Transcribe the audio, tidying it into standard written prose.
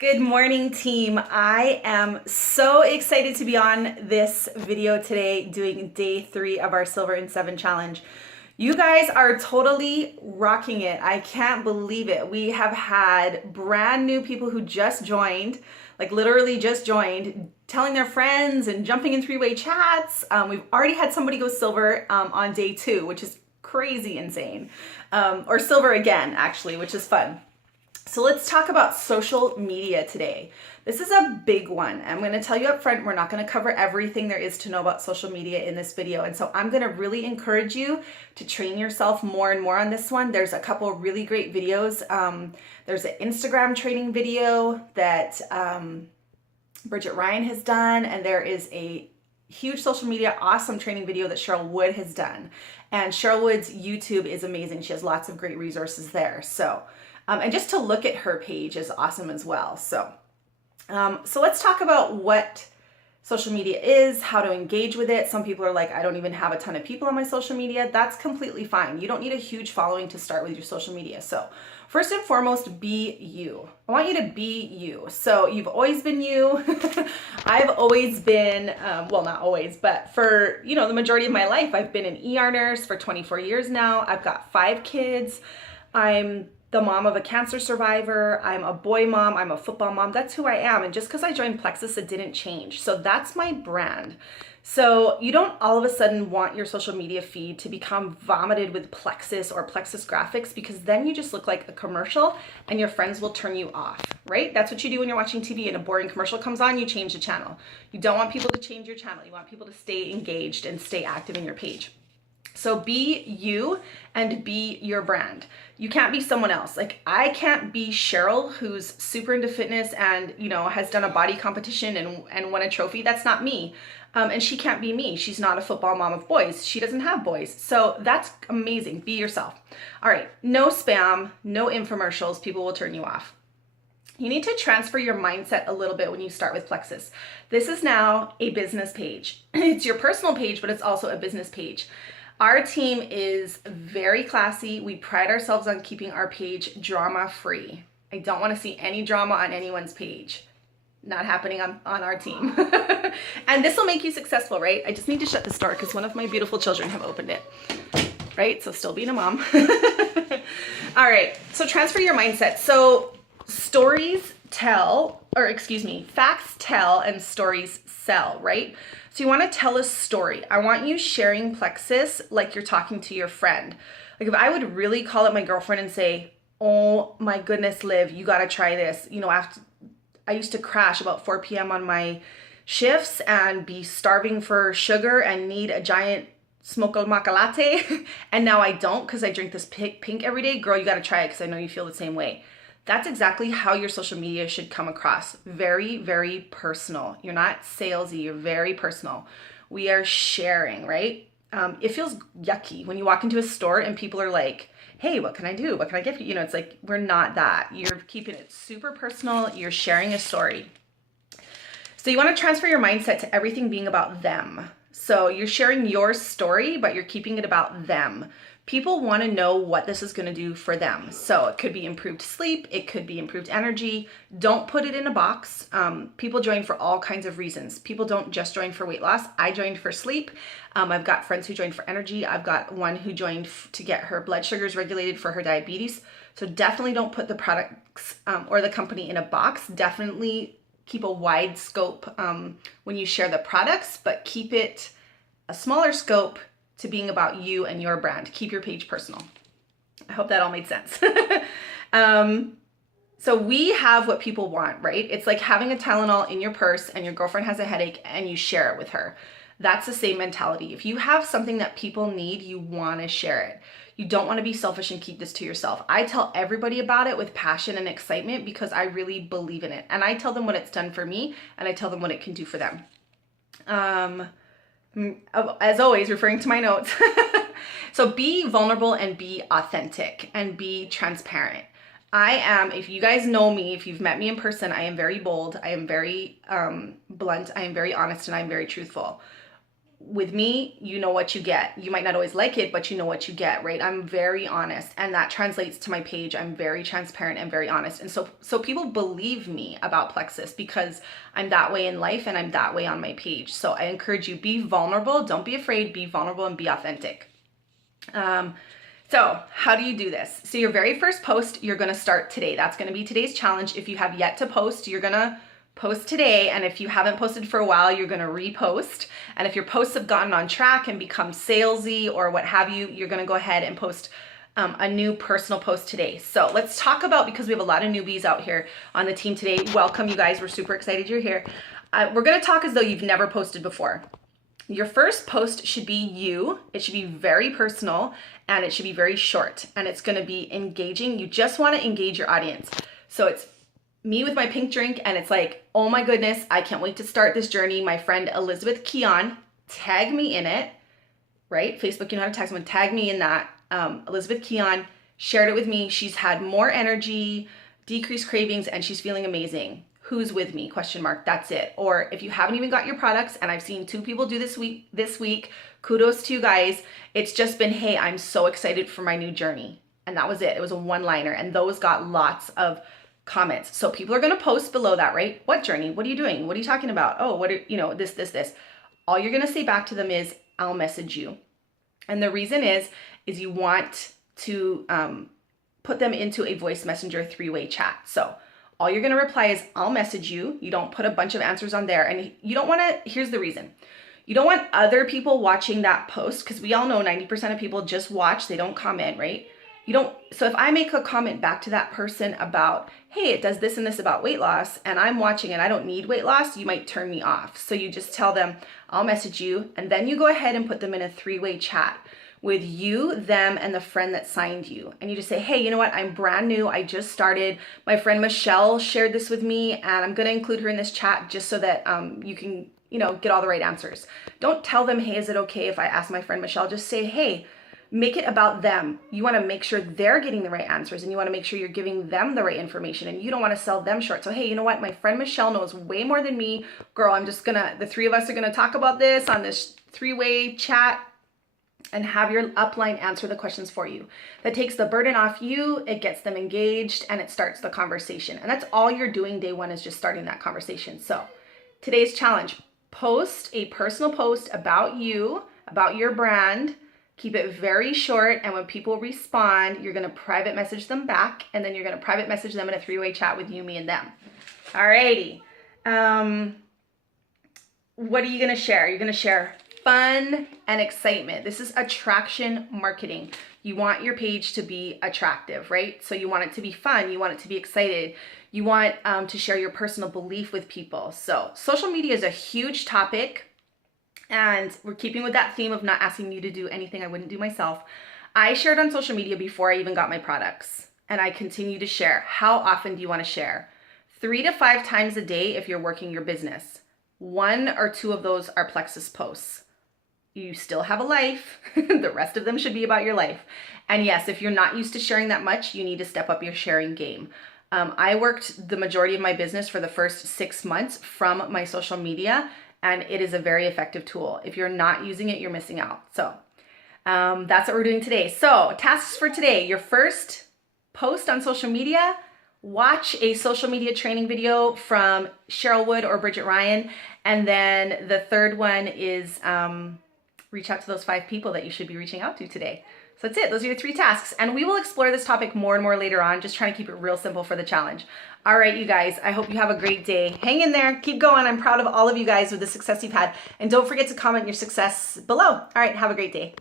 Good morning, team. I am so excited to be on this video today doing day 3 of our Silver in 7 challenge. You guys are totally rocking it. I can't believe it. We have had brand new people who just joined, like literally just joined, telling their friends and jumping in three-way chats. We've already had somebody go silver on day 2, which is crazy insane. Or silver again, actually, which is fun. So let's talk about social media today. This is a big one. I'm going to tell you up front, we're not going to cover everything there is to know about social media in this video. And so I'm going to really encourage you to train yourself more and more on this one. There's a couple really great videos. There's an Instagram training video that Bridget Ryan has done. And there is a huge social media awesome training video that Cheryl Wood has done. And Cheryl Wood's YouTube is amazing. She has lots of great resources there. So and just to look at her page is awesome as well. So let's talk about what social media is, how to engage with it. Some people are like, I don't even have a ton of people on my social media. That's completely fine. You don't need a huge following to start with your social media. So first and foremost, be you. I want you to be you. So you've always been you. I've always been, well, not always, but for, the majority of my life, I've been an ER nurse for 24 years now. I've got 5 kids. I'm the mom of a cancer survivor. I'm a boy mom. I'm a football mom. That's who I am. And just because I joined Plexus, it didn't change. So that's my brand. So you don't all of a sudden want your social media feed to become vomited with Plexus or Plexus graphics, because then you just look like a commercial and your friends will turn you off, right? That's what you do when you're watching TV and a boring commercial comes on, you change the channel. You don't want people to change your channel. You want people to stay engaged and stay active in your page. So be you and be your brand. You can't be someone else. Like, I can't be Cheryl, who's super into fitness and, has done a body competition and won a trophy. That's not me. And she can't be me. She's not a football mom of boys. She doesn't have boys. So that's amazing. Be yourself. All right. No spam, no infomercials. People will turn you off. You need to transfer your mindset a little bit when you start with Plexus. This is now a business page. It's your personal page, but it's also a business page. Our team is very classy. We pride ourselves on keeping our page drama-free. I don't want to see any drama on anyone's page. Not happening on our team. And this will make you successful, right? I just need to shut this door because one of my beautiful children have opened it, right? So still being a mom. All right, so transfer your mindset. So facts tell and stories sell, right? So you want to tell a story. I want you sharing Plexus like you're talking to your friend. Like, if I would really call up my girlfriend and say, oh my goodness, Liv, you got to try this. After I used to crash about 4 p.m. on my shifts and be starving for sugar and need a giant smoked maca latte. And now I don't because I drink this pink every day. Girl, you got to try it because I know you feel the same way. That's exactly how your social media should come across. Very, very personal. You're not salesy, you're very personal. We are sharing, right? It feels yucky when you walk into a store and people are like, hey, what can I do? What can I give you? It's like, we're not that. You're keeping it super personal. You're sharing a story. So you want to transfer your mindset to everything being about them. So you're sharing your story, but you're keeping it about them. People want to know what this is going to do for them. So it could be improved sleep. It could be improved energy. Don't put it in a box. People join for all kinds of reasons. People don't just join for weight loss. I joined for sleep. I've got friends who joined for energy. I've got one who joined to get her blood sugars regulated for her diabetes. So definitely don't put the products or the company in a box. Definitely keep a wide scope when you share the products, but keep it a smaller scope to being about you and your brand. Keep your page personal. I hope that all made sense. So we have what people want, right? It's like having a Tylenol in your purse and your girlfriend has a headache and you share it with her. That's the same mentality. If you have something that people need, you want to share it. You don't want to be selfish and keep this to yourself. I tell everybody about it with passion and excitement because I really believe in it. And I tell them what it's done for me and I tell them what it can do for them. As always, referring to my notes. So be vulnerable and be authentic and be transparent. If you guys know me, if you've met me in person, I am very bold. I am very blunt. I am very honest and I'm very truthful. with me, you know what you get. You might not always like it, but you know what you get, right? I'm very honest, and that translates to my page. I'm very transparent and very honest. And so people believe me about Plexus because I'm that way in life and I'm that way on my page. So I encourage you, be vulnerable. Don't be afraid, be vulnerable and be authentic. So how do you do this? So your very first post, you're going to start today. That's going to be today's challenge. If you have yet to post, you're going to post today. And if you haven't posted for a while, you're going to repost. And if your posts have gotten on track and become salesy or what have you, you're going to go ahead and post a new personal post today. So let's talk about, because we have a lot of newbies out here on the team today. Welcome, you guys. We're super excited you're here. We're going to talk as though you've never posted before. Your first post should be you. It should be very personal and it should be very short and it's going to be engaging. You just want to engage your audience. So it's me with my pink drink and it's like, oh my goodness, I can't wait to start this journey. My friend Elizabeth Kiyan, tag me in it, right? Facebook, you know how to tag someone, tag me in that. Elizabeth Kiyan shared it with me. She's had more energy, decreased cravings, and she's feeling amazing. Who's with me? Question mark. That's it. Or if you haven't even got your products, and I've seen 2 people do this week, kudos to you guys. It's just been, hey, I'm so excited for my new journey. And that was it. It was a one-liner, and those got lots of comments. So people are going to post below that, right? What journey? What are you doing? What are you talking about? Oh, what are, this. All you're going to say back to them is, I'll message you. And the reason is you want to put them into a voice messenger 3-way chat. So all you're going to reply is, I'll message you. You don't put a bunch of answers on there. And you don't want to, here's the reason. You don't want other people watching that post, because we all know 90% of people just watch, they don't comment, right? So if I make a comment back to that person about, hey, it does this and this about weight loss, and I'm watching and I don't need weight loss, you might turn me off. So you just tell them, I'll message you, and then you go ahead and put them in a 3-way chat with you, them, and the friend that signed you. And you just say, hey, you know what? I'm brand new. I just started. My friend Michelle shared this with me, and I'm going to include her in this chat just so that you can, get all the right answers. Don't tell them, hey, is it okay if I ask my friend Michelle? Just say, hey, make it about them. You want to make sure they're getting the right answers, and you want to make sure you're giving them the right information, and you don't want to sell them short. So, hey, you know what? My friend Michelle knows way more than me. Girl, the 3 of us are going to talk about this on this 3-way chat, and have your upline answer the questions for you. That takes the burden off you, it gets them engaged, and it starts the conversation. And that's all you're doing day 1, is just starting that conversation. So today's challenge, post a personal post about you, about your brand. Keep it very short, and when people respond, you're gonna private message them back, and then you're gonna private message them in a 3-way chat with you, me, and them. Alrighty. What are you gonna share? You're gonna share fun and excitement. This is attraction marketing. You want your page to be attractive, right? So you want it to be fun. You want it to be excited. You want to share your personal belief with people. So social media is a huge topic, and we're keeping with that theme of not asking you to do anything I wouldn't do myself. I shared on social media before I even got my products, and I continue to share. How often do you want to share? 3 to 5 times a day if you're working your business. 1 or 2 of those are Plexus posts. You still have a life. The rest of them should be about your life. And yes, if you're not used to sharing that much, you need to step up your sharing game. I worked the majority of my business for the first 6 months from my social media, and it is a very effective tool. If you're not using it, you're missing out. So that's what we're doing today. So tasks for today: your first post on social media, watch a social media training video from Cheryl Wood or Bridget Ryan. And then the third one is reach out to those 5 people that you should be reaching out to today. So that's it. Those are your 3 tasks. And we will explore this topic more and more later on, just trying to keep it real simple for the challenge. All right, you guys, I hope you have a great day. Hang in there. Keep going. I'm proud of all of you guys with the success you've had. And don't forget to comment your success below. All right, have a great day.